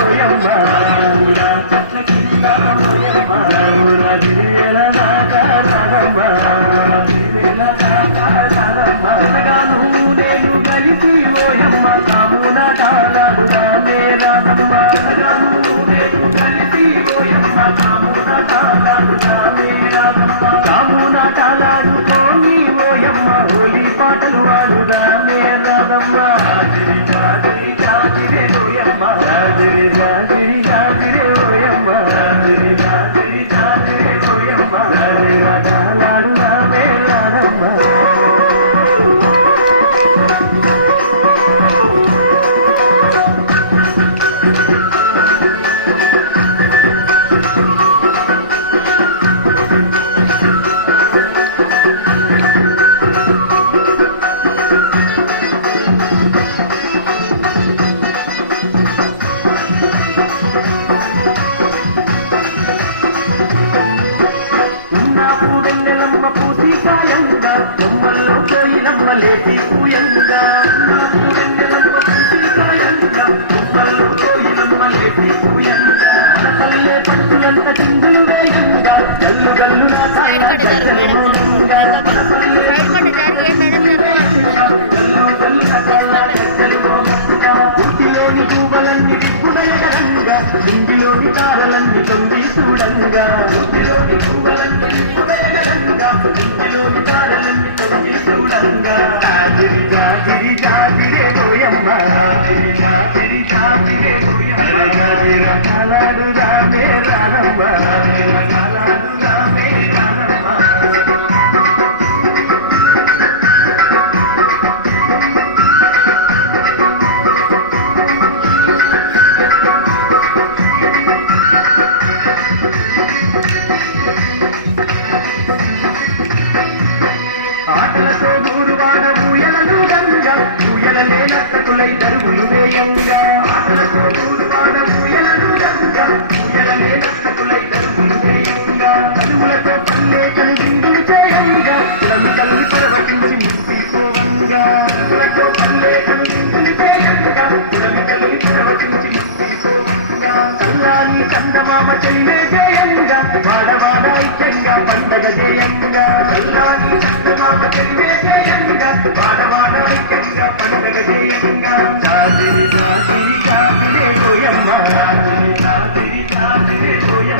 ఓయమ్మ చెట్ల కింద ఓయమ్మ దివేల దాకా రాగమ్మ జనగాను నేను కలిసి ఓయమ్మ కామునాటాలాడుదామే రాగమ్మ జనగాను నేను కలిసి ఓయమ్మ కామునాటాలాడుదామే రాగమ్మ కామునాటాలాడుకోని ఓయమ్మ హోలీ పాటలు వాడుదామే రాగమ్మ జాజిరి జాజిరే ఓయమ్మ జాజిరి జాజిరి జాజిరే ఓయమ్మ జాజిరి జాజిరి జాజిరే ఓయమ్మ ఆటలాడుదామే రాగమ్మ పూసికాయంగా బొమ్మల్లో కోయిలమ్మ లేచి పూయంగా పూసికాయంగా బొమ్మల్లో కోయిలమ్మ లేచి పూయంగా పల్లె పట్టులంత చిందులు వేయంగా గల్లు గల్లు నా కాళ్ళ గజ్జలుగా పల్లె గల్లు గల్లు నా కాళ్ళ గజ్జలుగా పుట్టిలోని పూవలన్నీ విప్పుడయగరంగా ఇంటిలోని తారలన్నీ తొంగి చూడంగా పుట్టిలోని పూవలన్నీ ఇంటిలోని తారలన్నీ తొంగి చూడంగా జాజిరి జాజిరి జాజిరే ఓయమ్మ జాజిరి జాజిరి జాజిరే ఓయమ్మ రకలాడుదామే రానమ్మ రకలాడుదామే రానమ్మ ఆటలతో ఊరువాడ ఊయలలు గంగా ఊయలలే నర్తకులై దరువులు వేయంగా ఆటలతో ఊరువాడ ఊయలలు గంగా ఊయలలే నర్తకులై దరువులు వేయంగా కలువులతో పల్లె కలు బిందులు చేయంగా కులమి కల్లి పరవటించి ముక్తిపోవంగా కలువులతో పల్లె కలు బిందులు చేయంగా కులమి కల్లి పరవటించి ముక్తిపోవంగా కల్లాని చందమామ చెలిమే చేయంగా వాడవాడ ఐక్యంగా పండగ చేయంగా కల్లాని చందమామ చెలిమే చేయంగా వాడవాడ ఐక్యంగా పండగ చేయంగా జాజిరి జాజిరి జాజిరే ఓయమ్మ జాజిరి జాజిరి జాజిరే ఓయమ్మ